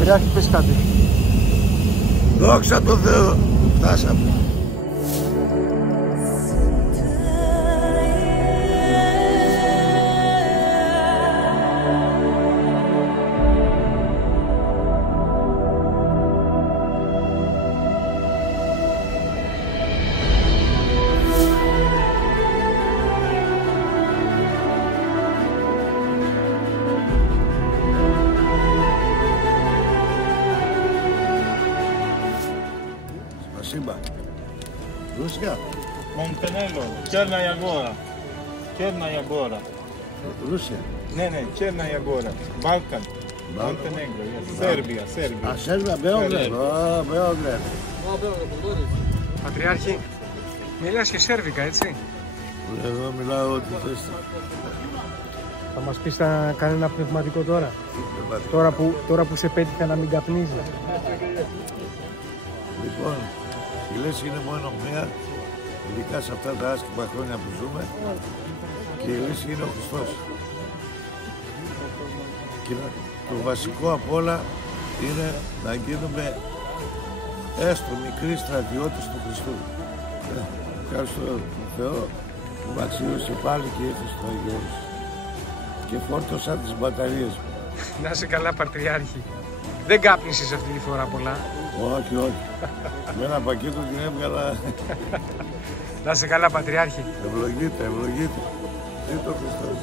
Πατριάρχη, πες κάτι. Δόξα τω Θεώ, φτάσαμε. Спасибо. Russia? Montenegro, Черная Гора. Черная Гора. Russia? Не, Черная Гора. Balkan. Montenegro, yes. Serbia, Serbia. Α, Σέρβια, Μπέογκλεντ. Μπέογκλεντ. Πατριάρχη, μιλάς και σέρβικα, έτσι. Εδώ μιλάω ό,τι θες. Θα μας πεις κανένα πνευματικό τώρα. Τώρα που σε πέτυχα να μην καπνίζεις. Λοιπόν, η λύση είναι μόνο μία, ειδικά σε αυτά τα άσχημα χρόνια που ζούμε, και η λύση είναι ο Χριστός. Και το βασικό απ' όλα είναι να γίνουμε έστω μικροί στρατιώτες του Χριστού. Ευχαριστώ τον Θεό που με αξίωσε πάλι και ήρθε στο Αγιός και φόρτωσα τις μπαταρίες μου. Να είσαι καλά, Πατριάρχη. Δεν κάπνισες αυτή τη φορά πολλά. Όχι, όχι. Με ένα πακέτο την έβγαλα. Να είσαι καλά, Πατριάρχη. Ευλογείτε, ευλογείτε. Ζήτω ο Χριστός.